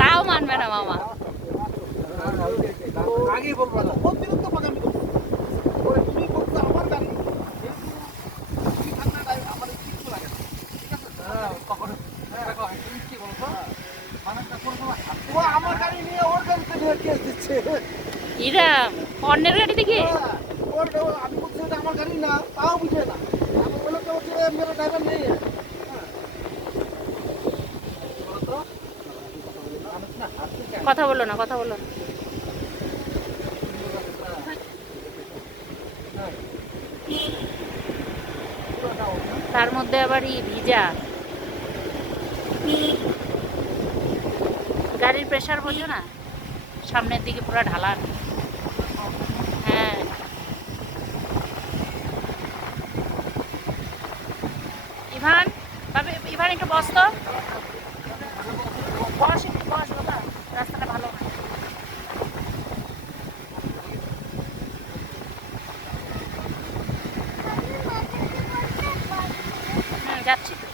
তাও মানবে না মামা। আগেই বলবো না, অতিরিক্ত পাকামি করছো। তুমি বলছো আমার গাড়ি, তুমি থাকলে আমার কিচ্ছু লাগে না, ঠিক আছে? তুমি কি বলছো? ও আমার গাড়ি নিয়ে ওর গাড়িতে নিয়ে কেস দিচ্ছে। ইরাম অন্যের গাড়ি থেকে আমি বলছি এটা আমার গাড়ি না, তাও বুঝে না। আমি বলে তো হচ্ছে মেরে ড্রাইভার নেই। কথা বলো না, কথা বলো না। তার মধ্যে আবার ভিজা গাড়ির প্রেসার বোঝো না, সামনের দিকে পুরো ঢালান। হ্যাঁ ইভান, ইভান একটু বস তো, বস একটু বস বাবা, রাস্তাটা ভালো না। যাচ্ছি তো।